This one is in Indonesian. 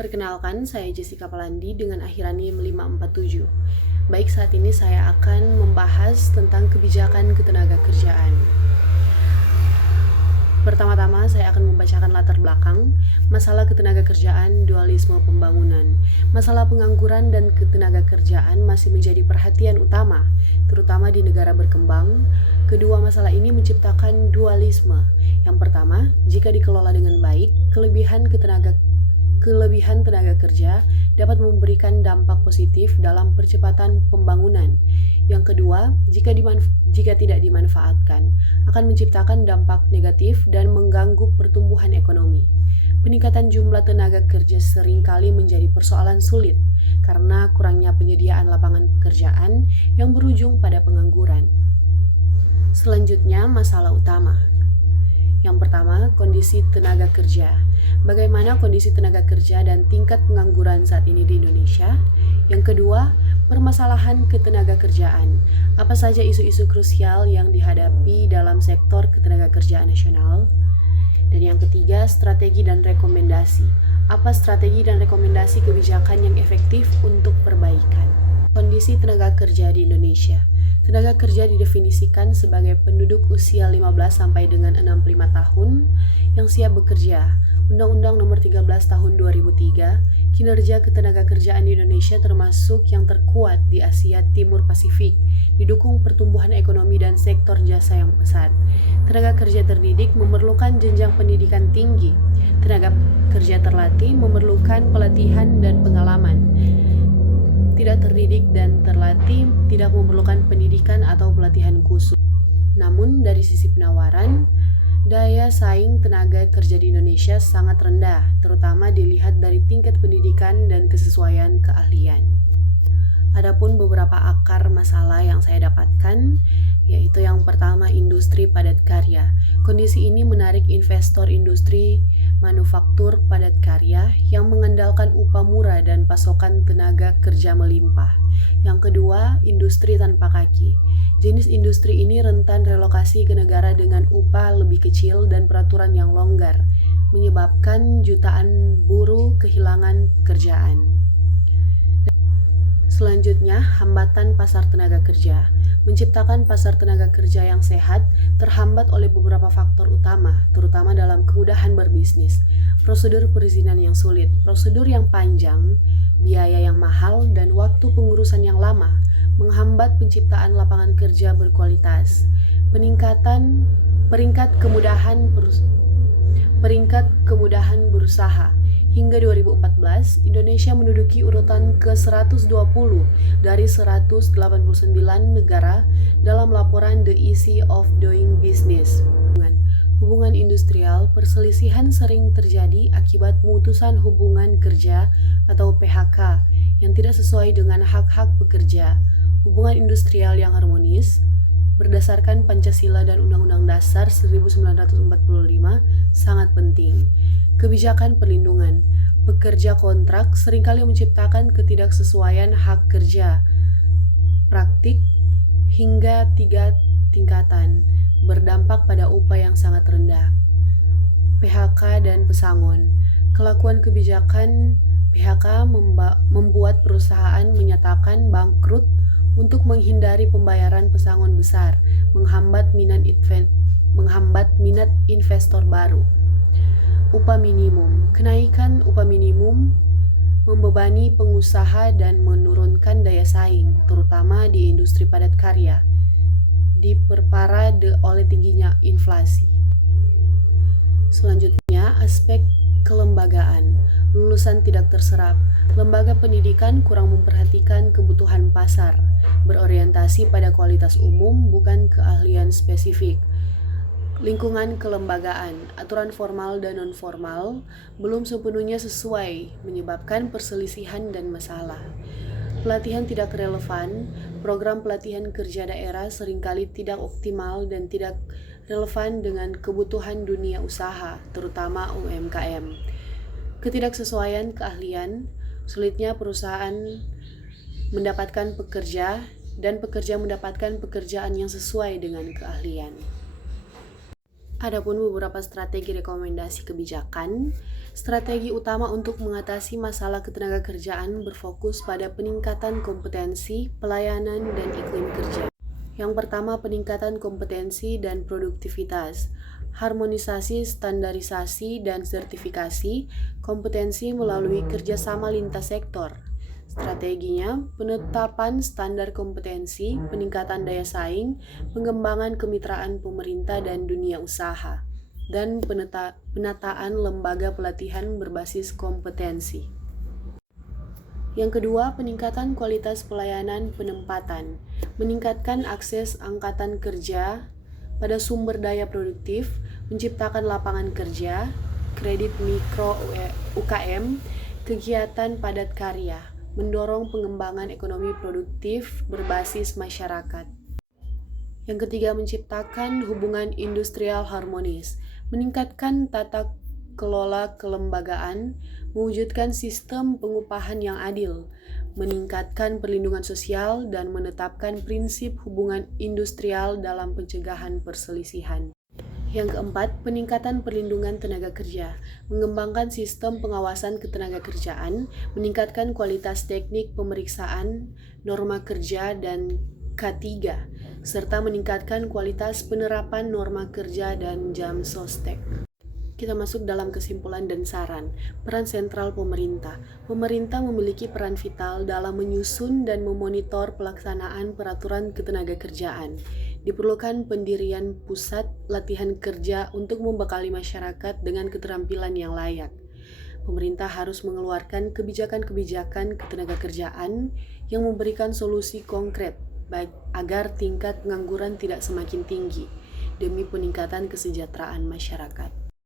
Perkenalkan, saya Jessica Palandi dengan akhiran NIM 547. Baik, saat ini saya akan membahas tentang kebijakan ketenagakerjaan. Pertama-tama, saya akan membacakan latar belakang masalah ketenagakerjaan, dualisme pembangunan. Masalah pengangguran dan ketenagakerjaan masih menjadi perhatian utama, terutama di negara berkembang. Kedua masalah ini menciptakan dualisme. Yang pertama, jika dikelola dengan baik, kelebihan tenaga kerja dapat memberikan dampak positif dalam percepatan pembangunan. Yang kedua, jika tidak dimanfaatkan, akan menciptakan dampak negatif dan mengganggu pertumbuhan ekonomi. Peningkatan jumlah tenaga kerja seringkali menjadi persoalan sulit karena kurangnya penyediaan lapangan pekerjaan yang berujung pada pengangguran. Selanjutnya, masalah utama. Yang pertama, kondisi tenaga kerja. Bagaimana kondisi tenaga kerja dan tingkat pengangguran saat ini di Indonesia? Yang kedua, permasalahan ketenaga kerjaan. Apa saja isu-isu krusial yang dihadapi dalam sektor ketenaga kerjaan nasional? Dan yang ketiga, strategi dan rekomendasi. Apa strategi dan rekomendasi kebijakan yang efektif untuk perbaikan? Kondisi tenaga kerja di Indonesia. Tenaga kerja didefinisikan sebagai penduduk usia 15 sampai dengan 65 tahun yang siap bekerja. Undang-Undang Nomor 13 Tahun 2003, kinerja ketenagakerjaan di Indonesia termasuk yang terkuat di Asia Timur Pasifik, didukung pertumbuhan ekonomi dan sektor jasa yang pesat. Tenaga kerja terdidik memerlukan jenjang pendidikan tinggi. Tenaga kerja terlatih memerlukan pelatihan dan pengalaman. Tidak terdidik dan terlatih tidak memerlukan pendidikan atau pelatihan khusus. Namun dari sisi penawaran, daya saing tenaga kerja di Indonesia sangat rendah, terutama dilihat dari tingkat pendidikan dan kesesuaian keahlian. Adapun beberapa akar masalah yang saya dapatkan, yaitu yang pertama, industri padat karya. Kondisi ini menarik investor industri manufaktur padat karya yang mengandalkan upah murah dan pasokan tenaga kerja melimpah. Yang kedua, industri tanpa kaki. Jenis industri ini rentan relokasi ke negara dengan upah lebih kecil dan peraturan yang longgar, menyebabkan jutaan buruh kehilangan pekerjaan. Selanjutnya, hambatan pasar tenaga kerja. Menciptakan pasar tenaga kerja yang sehat terhambat oleh beberapa faktor utama, terutama dalam kemudahan berbisnis. Prosedur perizinan yang sulit, prosedur yang panjang, biaya yang mahal, dan waktu pengurusan yang lama menghambat penciptaan lapangan kerja berkualitas. Peringkat kemudahan berusaha. Hingga 2014, Indonesia menduduki urutan ke-120 dari 189 negara dalam laporan The Ease of Doing Business. Hubungan industrial, perselisihan sering terjadi akibat pemutusan hubungan kerja atau PHK yang tidak sesuai dengan hak-hak pekerja. Hubungan industrial yang harmonis berdasarkan Pancasila dan Undang-Undang Dasar 1945 sangat penting. Kebijakan perlindungan. Pekerja kontrak seringkali menciptakan ketidaksesuaian hak kerja, praktik hingga 3 tingkatan, berdampak pada upah yang sangat rendah. PHK dan pesangon. Kelakuan kebijakan PHK membuat perusahaan menyatakan bangkrut untuk menghindari pembayaran pesangon besar, menghambat minat investor baru. Upah minimum. Kenaikan upah minimum membebani pengusaha dan menurunkan daya saing, terutama di industri padat karya, diperparah oleh tingginya inflasi. Selanjutnya, aspek kelembagaan. Lulusan tidak terserap. Lembaga pendidikan kurang memperhatikan kebutuhan pasar, berorientasi pada kualitas umum bukan keahlian spesifik. Lingkungan kelembagaan, aturan formal dan non-formal belum sepenuhnya sesuai, menyebabkan perselisihan dan masalah. Pelatihan tidak relevan, program pelatihan kerja daerah seringkali tidak optimal dan tidak relevan dengan kebutuhan dunia usaha, terutama UMKM. Ketidaksesuaian keahlian, sulitnya perusahaan mendapatkan pekerja dan pekerja mendapatkan pekerjaan yang sesuai dengan keahlian. Adapun beberapa strategi rekomendasi kebijakan. Strategi utama untuk mengatasi masalah ketenagakerjaan berfokus pada peningkatan kompetensi, pelayanan, dan iklim kerja. Yang pertama, peningkatan kompetensi dan produktivitas. Harmonisasi, standarisasi, dan sertifikasi kompetensi melalui kerjasama lintas sektor. Strateginya, penetapan standar kompetensi, peningkatan daya saing, pengembangan kemitraan pemerintah dan dunia usaha, dan penataan lembaga pelatihan berbasis kompetensi. Yang kedua, peningkatan kualitas pelayanan penempatan, meningkatkan akses angkatan kerja pada sumber daya produktif, menciptakan lapangan kerja, kredit mikro UKM, kegiatan padat karya, mendorong pengembangan ekonomi produktif berbasis masyarakat. Yang ketiga, menciptakan hubungan industrial harmonis, meningkatkan tata kelola kelembagaan, mewujudkan sistem pengupahan yang adil, meningkatkan perlindungan sosial, dan menetapkan prinsip hubungan industrial dalam pencegahan perselisihan. Yang keempat, peningkatan perlindungan tenaga kerja, mengembangkan sistem pengawasan ketenagakerjaan, meningkatkan kualitas teknik pemeriksaan, norma kerja, dan K3, serta meningkatkan kualitas penerapan norma kerja dan jam sostek. Kita masuk dalam kesimpulan dan saran. Peran sentral pemerintah. Pemerintah memiliki peran vital dalam menyusun dan memonitor pelaksanaan peraturan ketenagakerjaan. Diperlukan pendirian pusat latihan kerja untuk membekali masyarakat dengan keterampilan yang layak. Pemerintah harus mengeluarkan kebijakan-kebijakan ketenagakerjaan yang memberikan solusi konkret agar tingkat pengangguran tidak semakin tinggi demi peningkatan kesejahteraan masyarakat.